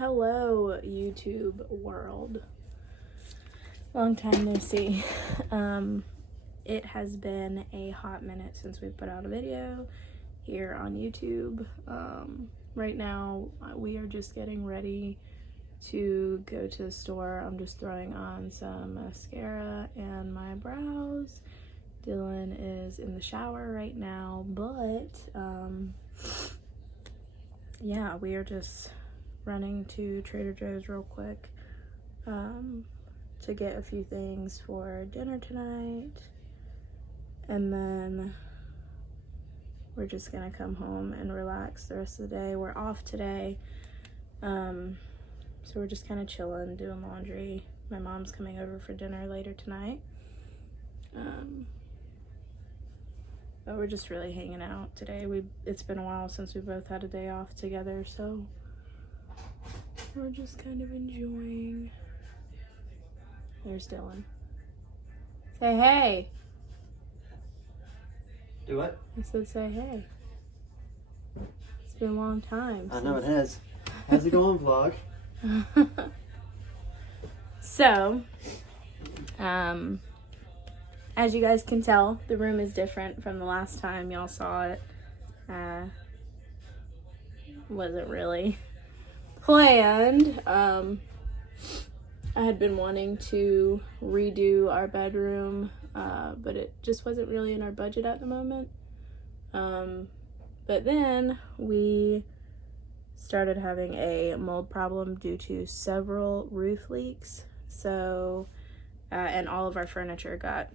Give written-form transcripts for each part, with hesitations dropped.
Hello, YouTube world. Long time no see. It has been a hot minute since we put out a video here on YouTube. Right now, we are just getting ready to go to the store. I'm just throwing on some mascara and my brows. Dylan is in the shower right now, but yeah, we are just running to Trader Joe's real quick to get a few things for dinner tonight, and then we're just gonna come home and relax the rest of the day. We're off today, so we're just kind of chilling, doing laundry. My mom's coming over for dinner later tonight, but we're just really hanging out today. It's been a while since we both had a day off together, so we're just kind of enjoying. There's Dylan. Say hey. Do what? I said say hey. It's been a long time. I know it has. How's it going, vlog? So, as you guys can tell, the room is different from the last time y'all saw it. Wasn't really planned. I had been wanting to redo our bedroom, but it just wasn't really in our budget at the moment. But then we started having a mold problem due to several roof leaks. So, and all of our furniture got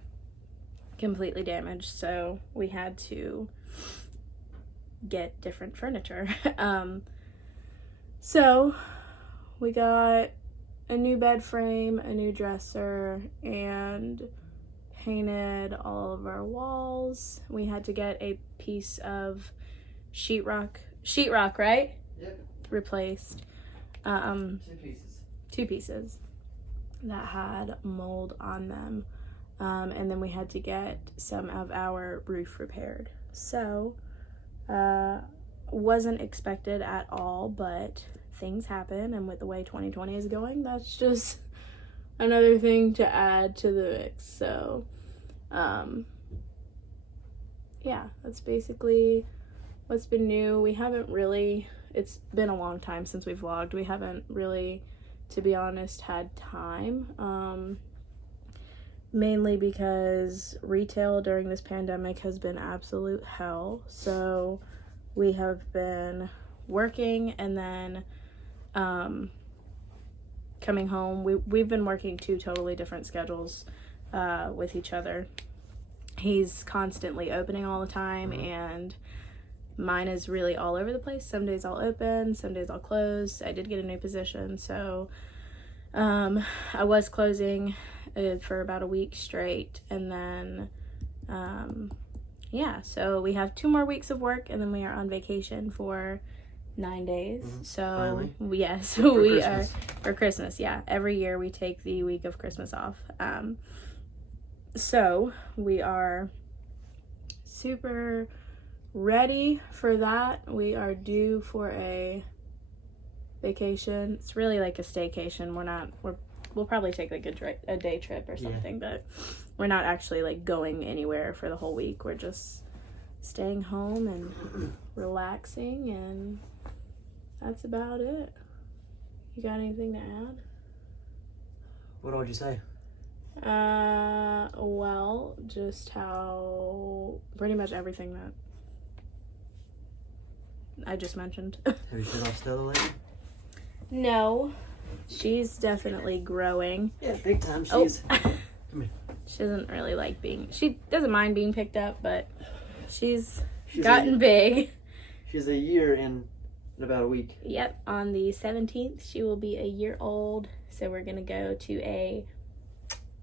completely damaged. So we had to get different furniture. So we got a new bed frame, a new dresser, and painted all of our walls. We had to get a piece of sheetrock, right? Yep. Replaced. Two pieces that had mold on them. And then we had to get some of our roof repaired. So, wasn't expected at all, but things happen, and with the way 2020 is going, that's just another thing to add to the mix. So yeah, that's basically what's been new. We haven't really, it's been a long time since we've vlogged. We haven't really, to be honest, had time, mainly because retail during this pandemic has been absolute hell. So we have been working and then coming home. We've been working two totally different schedules with each other. He's constantly opening all the time, and mine is really all over the place. Some days I'll open, some days I'll close. I did get a new position, so I was closing for about a week straight, and then yeah, so we have 2 more weeks of work, and then we are on vacation for 9 days. So finally. yes, For we Christmas. are for Christmas. Yeah, every year we take the week of Christmas off. So we are super ready for that. We are due for a vacation. It's really like a staycation. We'll probably take like a day trip or something, but we're not actually like going anywhere for the whole week. We're just staying home and relaxing, and that's about it. You got anything to add? What would you say? Well, just how pretty much everything that I just mentioned. Have you been off Stella lately? No, she's definitely growing. Yeah, big time. She's come here. She doesn't really like she doesn't mind being picked up, but she's gotten big. She's a year in about a week. Yep, on the 17th, she will be a year old. So we're going to go to a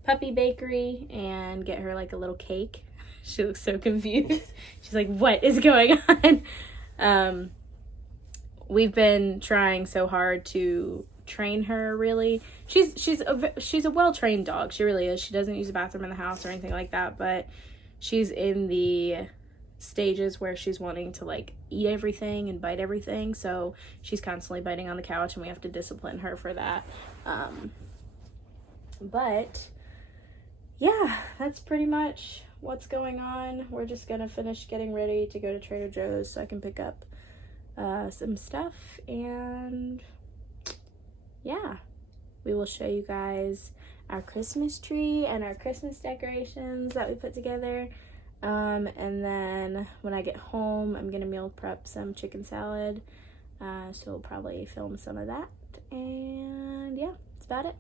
puppy bakery and get her like a little cake. She looks so confused. She's like, what is going on? We've been trying so hard to train her, really. She's a well-trained dog. She really is. She doesn't use a bathroom in the house or anything like that, but she's in the stages where she's wanting to like eat everything and bite everything, so she's constantly biting on the couch and we have to discipline her for that. But yeah, that's pretty much what's going on. We're just gonna finish getting ready to go to Trader Joe's so I can pick up some stuff, and yeah, we will show you guys our Christmas tree and our Christmas decorations that we put together. And then when I get home, I'm gonna meal prep some chicken salad, so we'll probably film some of that. And yeah, that's about it.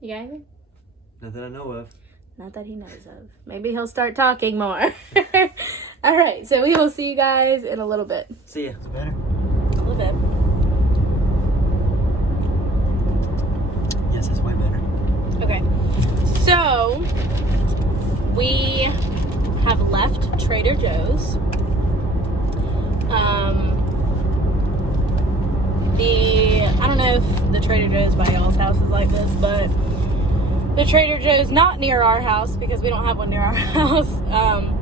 You got anything? Not that I know of. Not that he knows of. Maybe he'll start talking more. All right, so we will see you guys in a little bit. See ya. Is it better? A little bit. Yes, it's way better. Okay, so we have left Trader Joe's. I don't know if the Trader Joe's by y'all's house is like this, but the Trader Joe's not near our house because we don't have one near our house.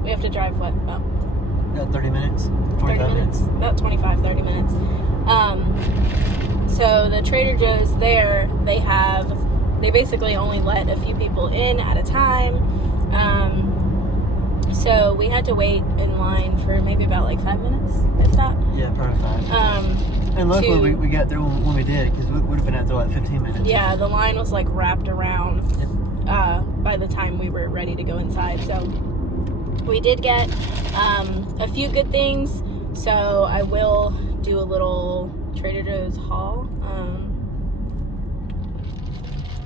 We have to drive, what, about 30 minutes? 30 minutes? About 25, 30 minutes. So the Trader Joe's there, they basically only let a few people in at a time. So we had to wait in line for maybe about like 5 minutes, if that. Yeah, probably 5. And luckily we got through when we did, because we would have been out there like 15 minutes. Yeah, the line was like wrapped around by the time we were ready to go inside. So we did get a few good things. So I will do a little Trader Joe's haul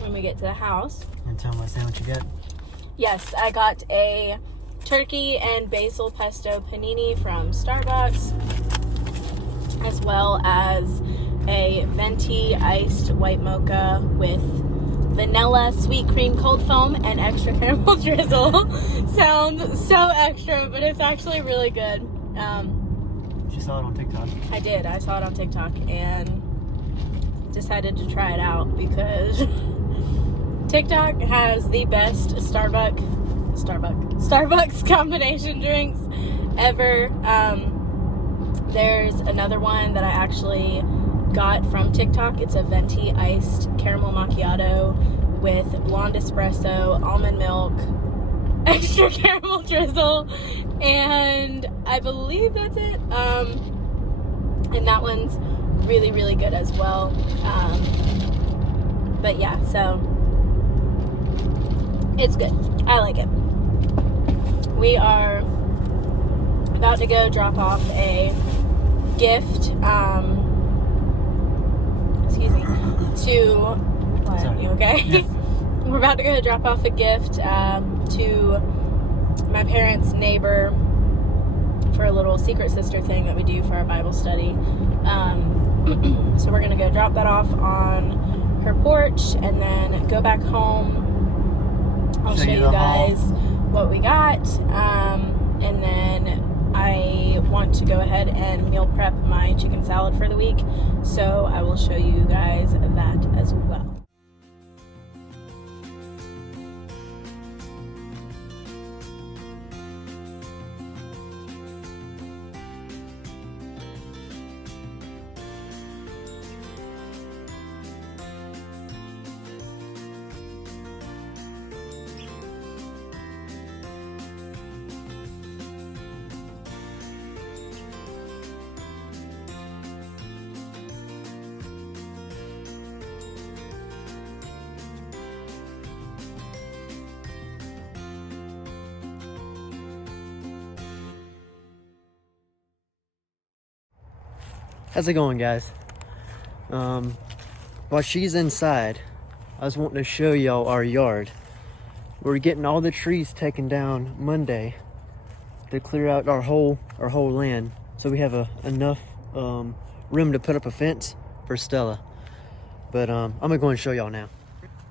when we get to the house. And tell them what sandwich you got. Yes, I got a turkey and basil pesto panini from Starbucks, as well as a venti iced white mocha with vanilla sweet cream cold foam and extra caramel drizzle. Sounds so extra, but it's actually really good. She saw it on TikTok. I did. I saw it on TikTok and decided to try it out because TikTok has the best Starbucks combination drinks ever. There's another one that I actually got from TikTok. It's a venti iced caramel macchiato with blonde espresso, almond milk, extra caramel drizzle, and I believe that's it. And that one's really, really good as well. But yeah, so it's good. I like it. We are about to go drop off a gift, to, what, Sorry. you okay? Yeah. We're about to go drop off a gift to my parents' neighbor for a little secret sister thing that we do for our Bible study. So we're gonna go drop that off on her porch and then go back home. I'll show you guys what we got, and then I want to go ahead and meal prep my chicken salad for the week, so I will show you guys that as well. How's it going, guys? While she's inside, I was wanting to show y'all our yard. We're getting all the trees taken down Monday to clear out our whole land, so we have enough room to put up a fence for Stella. But I'm gonna go and show y'all now.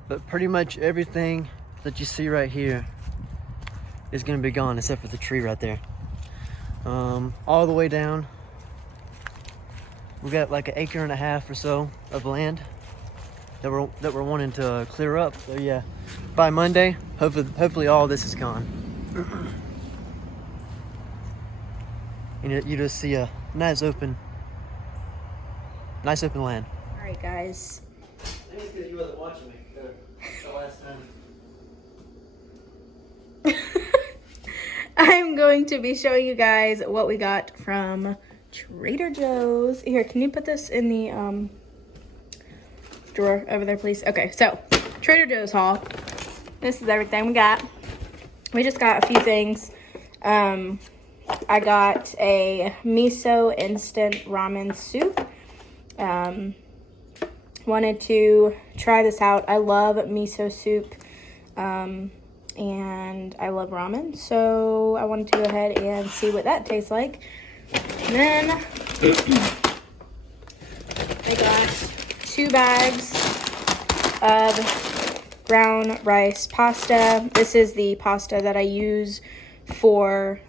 But pretty much everything that you see right here is gonna be gone except for the tree right there. All the way down, we got like 1.5 acres or so of land that we're wanting to clear up. So yeah, by Monday, hopefully all this is gone. and you just see a nice open land. All right, guys. I think it's because you wasn't watching me the last time. I'm going to be showing you guys what we got from Trader Joe's. Here, can you put this in the drawer over there, please? Okay, so Trader Joe's haul. This is everything we got. We just got a few things. I got a miso instant ramen soup. Wanted to try this out. I love miso soup. And I love ramen, so I wanted to go ahead and see what that tastes like. And then I got 2 bags of brown rice pasta. This is the pasta that I use for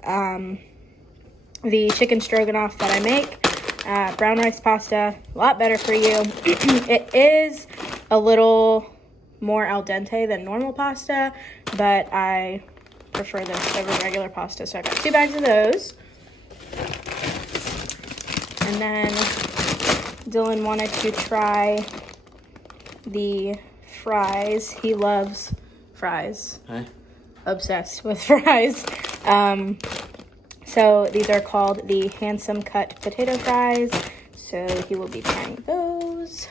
the chicken stroganoff that I make. Brown rice pasta, a lot better for you. It is a little more al dente than normal pasta, but I prefer this over regular pasta, so I got 2 bags of those. And then Dylan wanted to try the fries. He loves fries. Hi. Obsessed with fries. So these are called the Handsome Cut potato fries, so he will be trying those.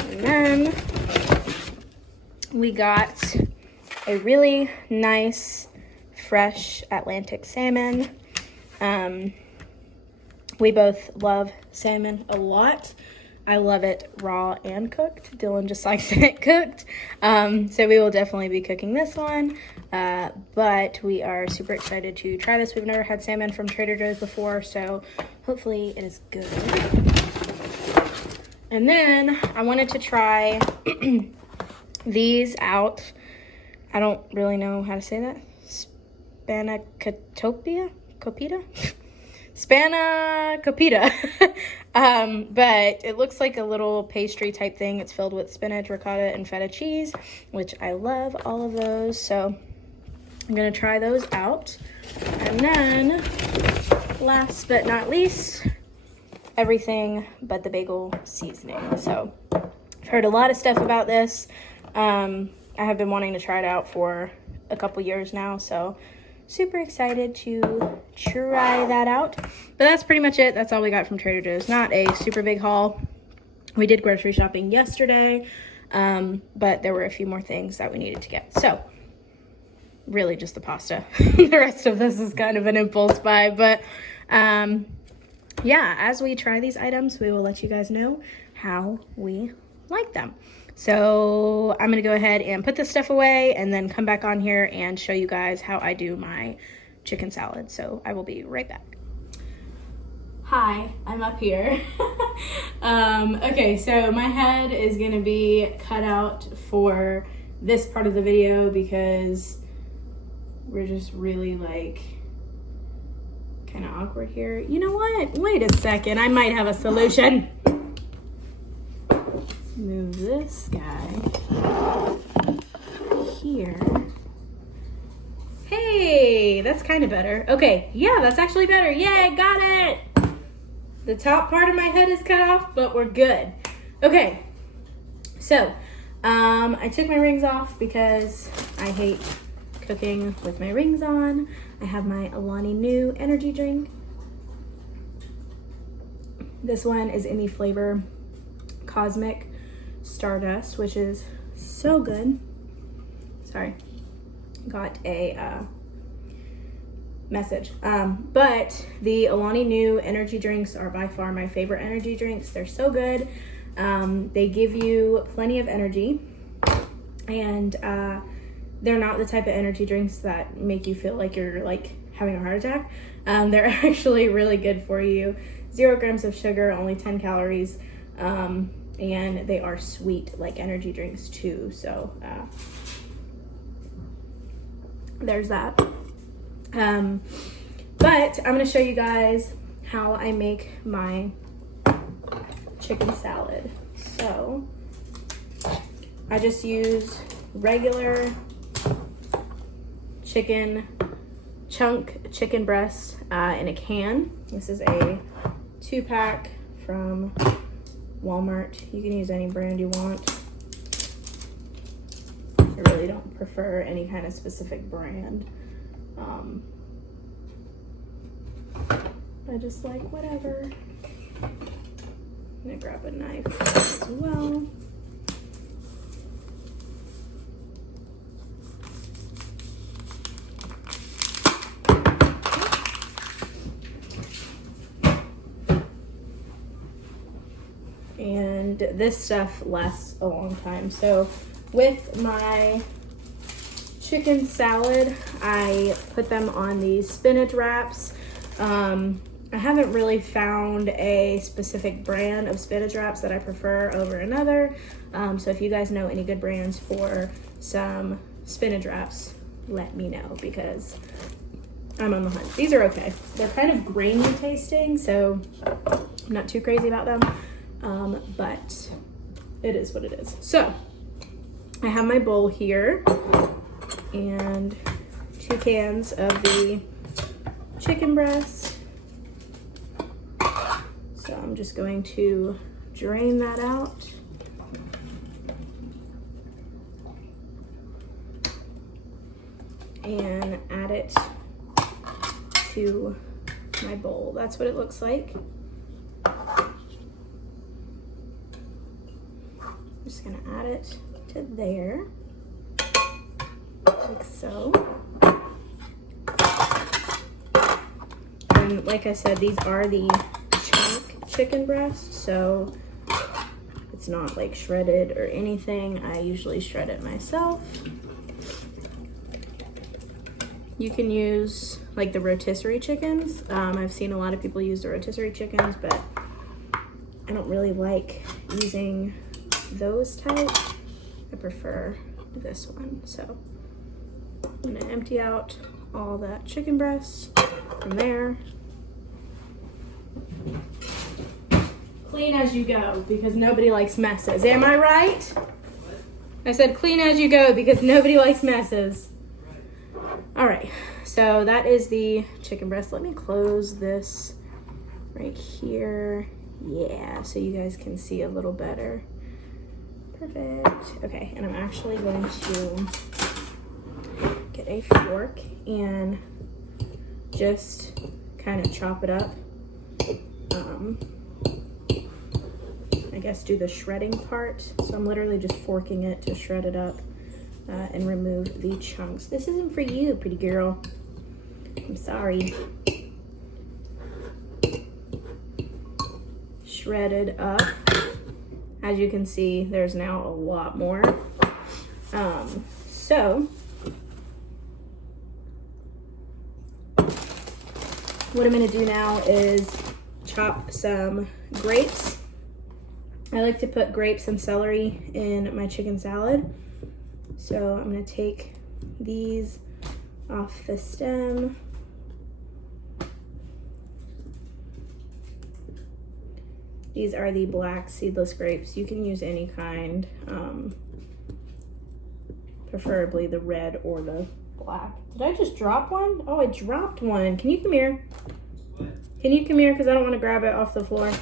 And then we got a really nice fresh Atlantic salmon. We both love salmon a lot. I love it raw and cooked. Dylan just likes it cooked. So we will definitely be cooking this one. But we are super excited to try this. We've never had salmon from Trader Joe's before, so hopefully it is good. And then I wanted to try these out. I don't really know how to say that. Spanakopita? Spanakopita. But it looks like a little pastry type thing. It's filled with spinach, ricotta, and feta cheese, which I love all of those. So I'm gonna try those out. And then last but not least, everything but the bagel seasoning. So I've heard a lot of stuff about this. I have been wanting to try it out for a couple years now, so super excited to try that out. But that's pretty much it. That's all we got from Trader Joe's. Not a super big haul. We did grocery shopping yesterday, but there were a few more things that we needed to get. So really just the pasta. The rest of this is kind of an impulse buy, but yeah, as we try these items, we will let you guys know how we like them. So I'm gonna go ahead and put this stuff away and then come back on here and show you guys how I do my chicken salad. So I will be right back. Hi, I'm up here. Okay, so my head is gonna be cut out for this part of the video because we're just really like kind of awkward here. You know what? Wait a second, I might have a solution. Move this guy here. Hey, that's kind of better. Okay, yeah, that's actually better. Yay, got it. The top part of my head is cut off, but we're good. Okay, so I took my rings off because I hate cooking with my rings on. I have my Alani Nu energy drink. This one is in the flavor Cosmic Stardust, which is so good. Sorry, got a message. But the Alani Nu energy drinks are by far my favorite energy drinks. They're so good. They give you plenty of energy, and they're not the type of energy drinks that make you feel like you're like having a heart attack. They're actually really good for you. 0 grams of sugar, only 10 calories. And they are sweet like energy drinks too, so there's that. But I'm gonna show you guys how I make my chicken salad. So I just use regular chicken chunk chicken breast in a can. This is a 2-pack from Walmart. You can use any brand you want. I really don't prefer any kind of specific brand. I just like whatever. I'm gonna grab a knife as well. And this stuff lasts a long time. So with my chicken salad, I put them on these spinach wraps. I haven't really found a specific brand of spinach wraps that I prefer over another. So if you guys know any good brands for some spinach wraps, let me know, because I'm on the hunt. These are okay. They're kind of grainy tasting, so I'm not too crazy about them. But it is what it is. So I have my bowl here and 2 cans of the chicken breast. So I'm just going to drain that out. And add it to my bowl. That's what it looks like. Just gonna add it to there, like so. And like I said, these are the chunk chicken breast, so it's not like shredded or anything. I usually shred it myself. You can use like the rotisserie chickens. I've seen a lot of people use the rotisserie chickens, but I don't really like using those type. I prefer this one. So I'm gonna empty out all that chicken breast from there. Clean as you go, because nobody likes messes. Am I right? I said clean as you go, because nobody likes messes. All right, so that is the chicken breast. Let me close this right here. Yeah, so you guys can see a little better. Perfect. Okay, and I'm actually going to get a fork and just kind of chop it up. I guess do the shredding part. So I'm literally just forking it to shred it up and remove the chunks. This isn't for you, pretty girl. I'm sorry. Shredded up. As you can see, there's now a lot more. So what I'm gonna do now is chop some grapes. I like to put grapes and celery in my chicken salad. So I'm gonna take these off the stem. These are the black seedless grapes. You can use any kind, preferably the red or the black. Did I just drop one? Oh, I dropped one. Can you come here? What? Can you come here? Because I don't want to grab it off the floor.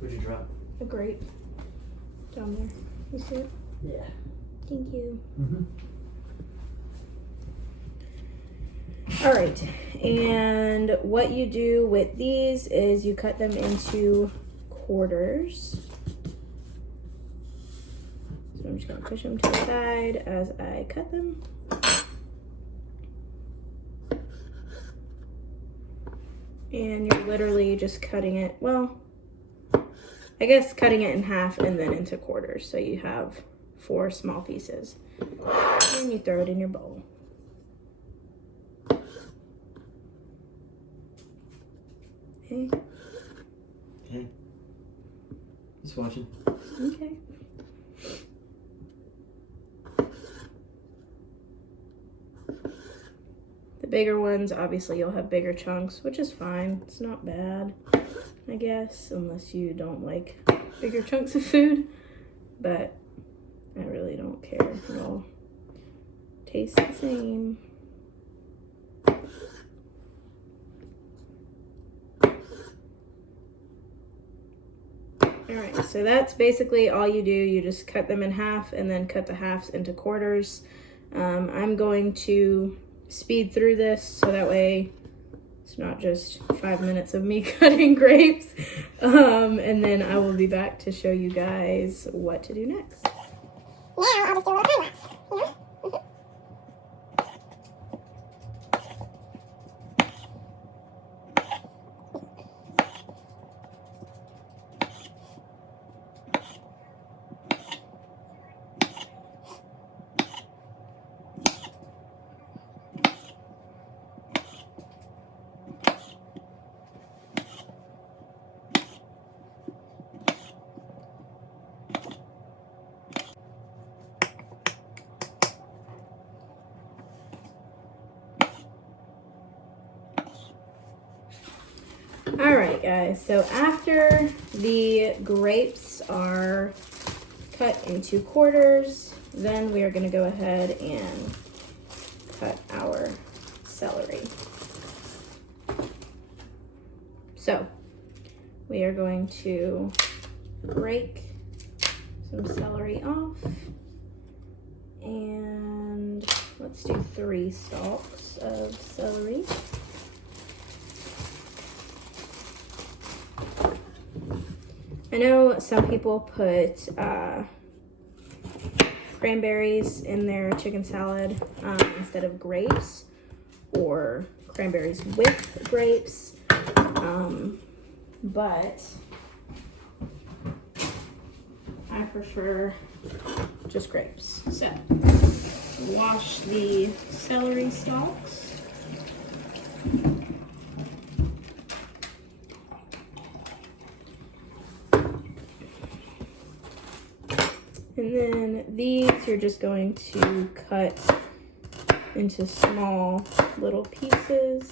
What'd you drop? A grape. Down there. You see it? Yeah. Thank you. Mm-hmm. All right, and what you do with these is you cut them into quarters. So I'm just gonna push them to the side as I cut them. And you're literally just cutting it, well, I guess cutting it in half and then into quarters. So you have 4 small pieces. And you throw it in your bowl. Okay. Hey. Just watching. Okay. The bigger ones, obviously you'll have bigger chunks, which is fine. It's not bad, I guess, unless you don't like bigger chunks of food. But I really don't care. It'll taste the same. Alright, so that's basically all you do. You just cut them in half and then cut the halves into quarters. I'm going to speed through this so that way it's not just 5 minutes of me cutting grapes. And then I will be back to show you guys what to do next. Now I'll just do a little time lapse, you know? Alright guys, so after the grapes are cut into quarters, then we are going to go ahead and cut our celery. So we are going to break some celery off, and let's do 3 stalks of celery. I know some people put cranberries in their chicken salad instead of grapes, or cranberries with grapes, but I prefer just grapes. So, wash the celery stalks. And then these you're just going to cut into small little pieces.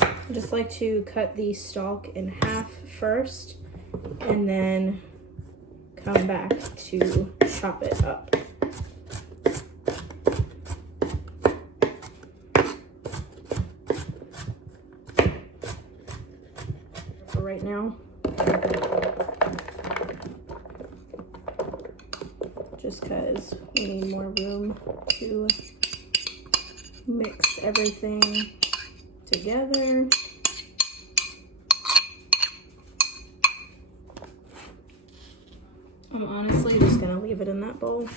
I just like to cut the stalk in half first and then come back to chop it up. For right now, just because we need more room to mix everything together. I'm honestly just gonna leave it in that bowl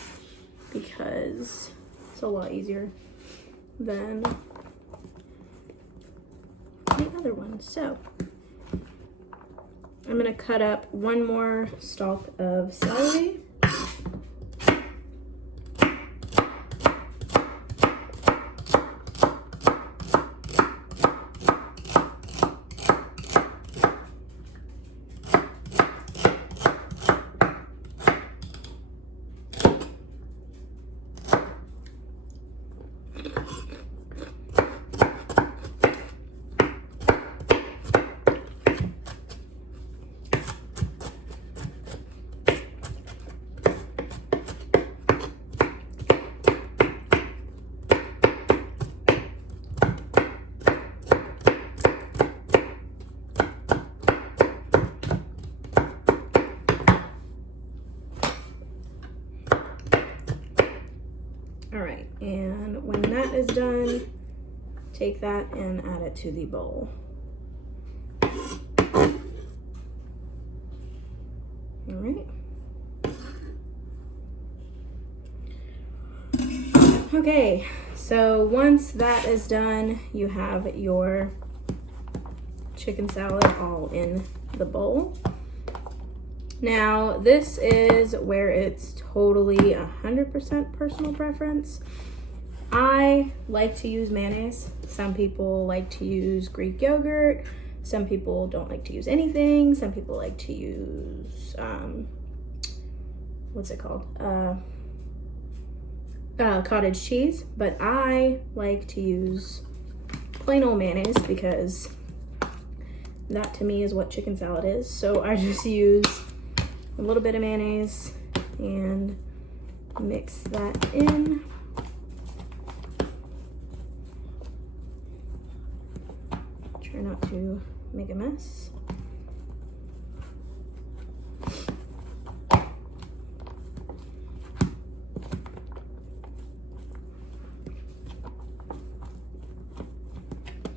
because it's a lot easier than the other one. So I'm gonna cut up 1 more stalk of celery. Alright, and when that is done, take that and add it to the bowl. Alright. Okay, so once that is done, you have your chicken salad all in the bowl. Now, this is where it's totally 100% personal preference. I like to use mayonnaise. Some people like to use Greek yogurt. Some people don't like to use anything. Some people like to use, what's it called? Cottage cheese. But I like to use plain old mayonnaise because that to me is what chicken salad is. So I just use a little bit of mayonnaise and mix that in. Try not to make a mess.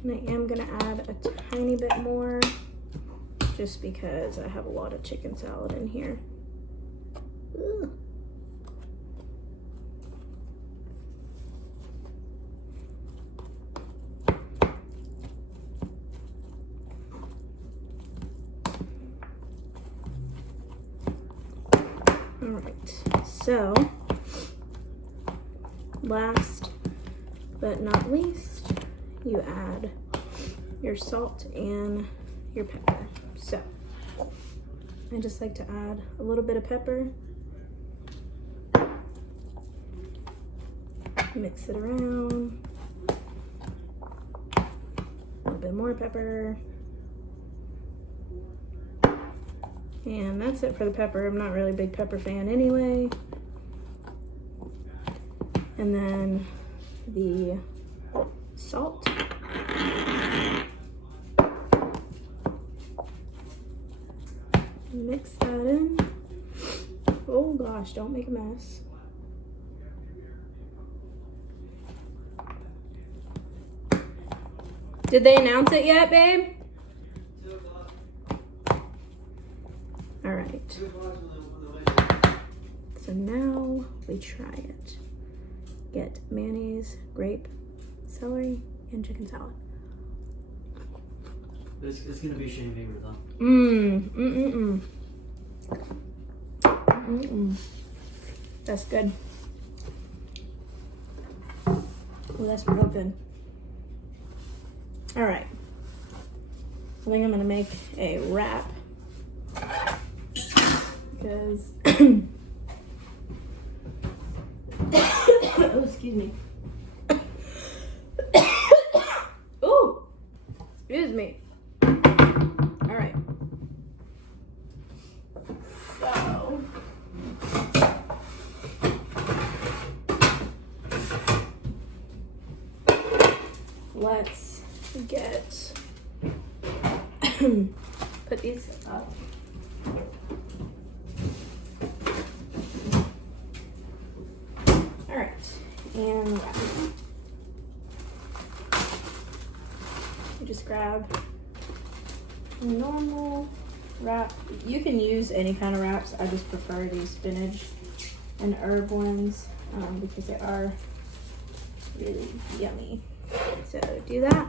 And I am gonna add a tiny bit more just because I have a lot of chicken salad in here. Ugh. All right, so last but not least, you add your salt and your pepper. So I just like to add a little bit of pepper, mix it around, a little bit more pepper, and that's it for the pepper. I'm not really a big pepper fan anyway. And then the salt. Mix that in. Oh gosh, don't make a mess. Did they announce it yet, babe? All right. So now we try it. Get mayonnaise, grape, celery, and chicken salad. It's gonna be Shane favorite though. That's good. Oh, that's real good. All right. I think I'm gonna make a wrap because oh, excuse me. Oh, excuse me. All right. So let's get put these up. All right, and wrap. You just grab a normal wrap. You can use any kind of wraps. I just prefer these spinach and herb ones because they are really yummy. So do that,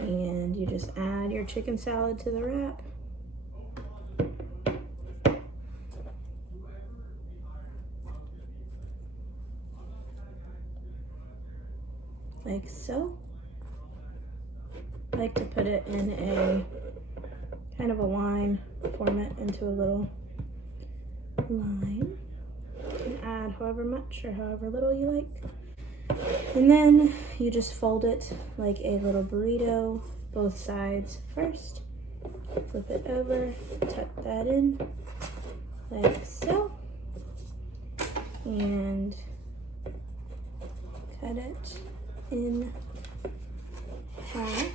and you just add your chicken salad to the wrap. Like so. I like to put it in a kind of a line, form it into a little line. You can add however much or however little you like. And then you just fold it like a little burrito, both sides first. Flip it over, tuck that in like so. And cut it in half.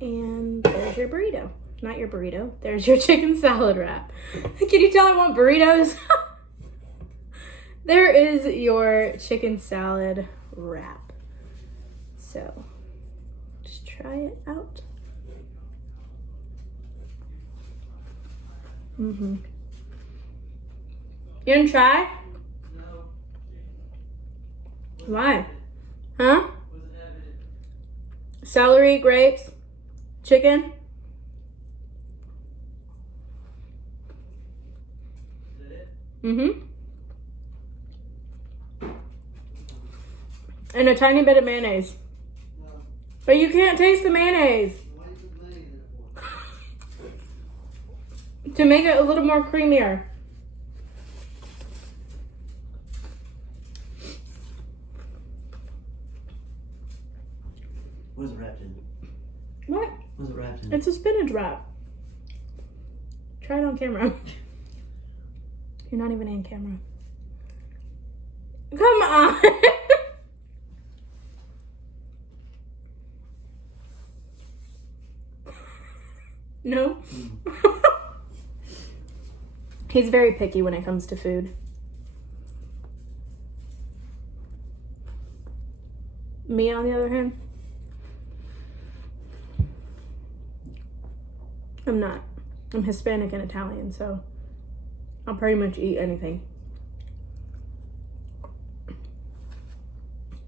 And there's your burrito. Not your burrito. There's your chicken salad wrap. Can you tell I want burritos? There is your chicken salad wrap. So just try it out. You gonna try? No. Why? Huh? Celery, grapes, chicken. Mm-hmm. And a tiny bit of mayonnaise. But you can't taste the mayonnaise. To make it a little more creamier. What is it wrapped in? What? What is it wrapped in? It's a spinach wrap. Try it on camera. You're not even in camera. Come on. No? He's very picky when it comes to food. Me, on the other hand, I'm not. I'm Hispanic and Italian, so I'll pretty much eat anything.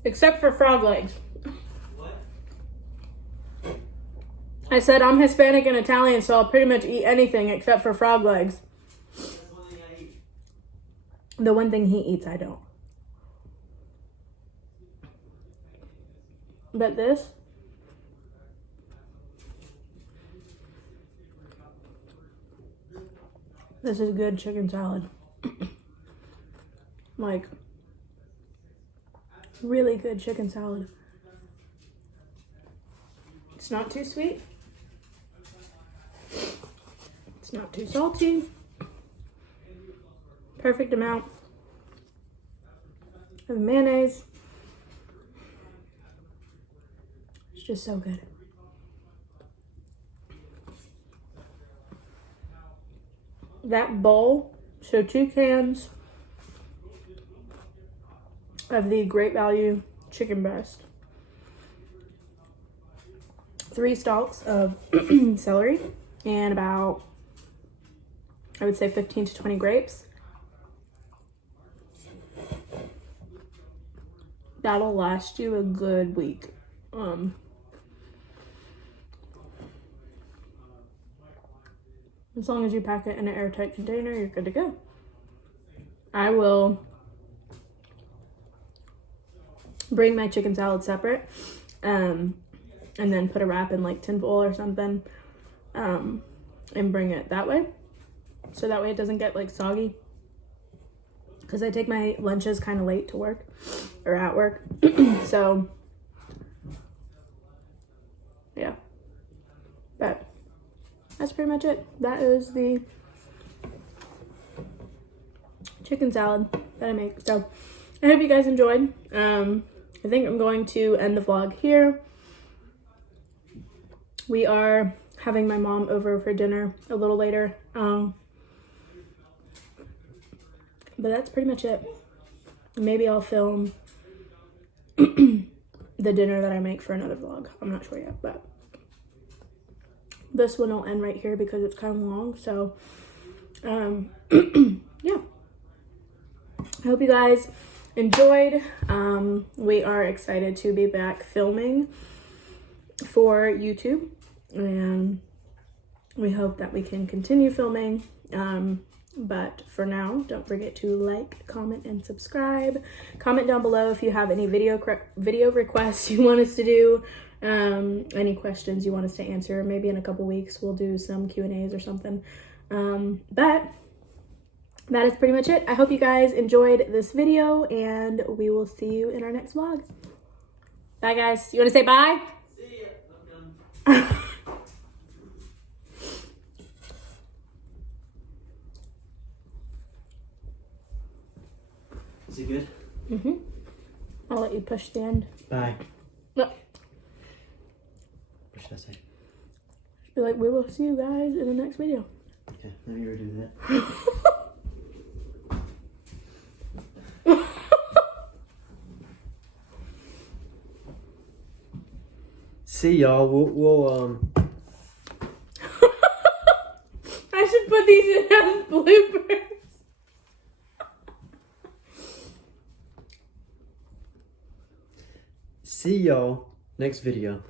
Except for frog legs. What? I said I'm Hispanic and Italian, so I'll pretty much eat anything except for frog legs. That's one thing I eat. The one thing he eats, I don't. But this, this is good chicken salad. Like, really good chicken salad. It's not too sweet. It's not too salty. Perfect amount of mayonnaise. It's just so good. That bowl, so 2 cans of the Great Value chicken breast, 3 stalks of celery, and about, I would say, 15 to 20 grapes. That'll last you a good week. As long as you pack it in an airtight container, you're good to go. I will bring my chicken salad separate, and then put a wrap in like tinfoil or something, and bring it that way. So that way it doesn't get like soggy. Because I take my lunches kind of late to work, or at work. So, yeah. But that's pretty much it. That is the chicken salad that I make. So I hope you guys enjoyed. I think I'm going to end the vlog here. We are having my mom over for dinner a little later. But that's pretty much it. Maybe I'll film the dinner that I make for another vlog. I'm not sure yet, but this one will end right here because it's kind of long. So, yeah. I hope you guys enjoyed. We are excited to be back filming for YouTube, and we hope that we can continue filming. But for now, don't forget to like, comment, and subscribe. Comment down below if you have any video requests you want us to do, any questions you want us to answer. Maybe in a couple weeks we'll do some Q&As or something. But that is pretty much it. I hope you guys enjoyed this video, and we will see you in our next vlog. Bye, guys. You want to say bye? See ya. Is it good? Mm-hmm. I'll let you push the end. Bye. No. What should I say? Be like, we will see you guys in the next video. Okay, let me redo that. See y'all. We'll I should put these in as bloopers. see y'all next video.